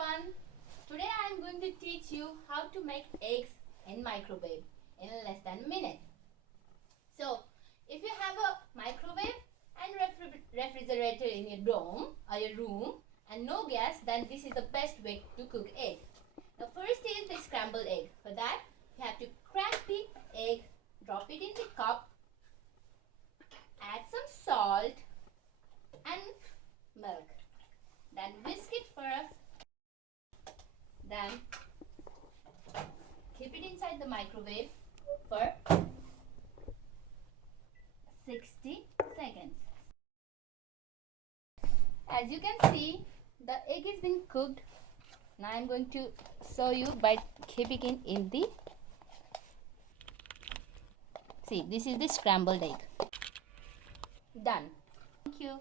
everyone. Today I am going to teach you how to make eggs in microwave in less than a minute. So, if you have a microwave and refrigerator in your dorm or your room and no gas, then this is the best way to cook egg. The first is the scrambled egg. For that, you have to crack the egg, drop it in the cup, add some salt and milk. Then whisk it first. Then keep it inside the microwave for 60 seconds. As you can see, the egg is being cooked. Now I am going to show you by keeping it in the... See, this is the scrambled egg. Done. Thank you.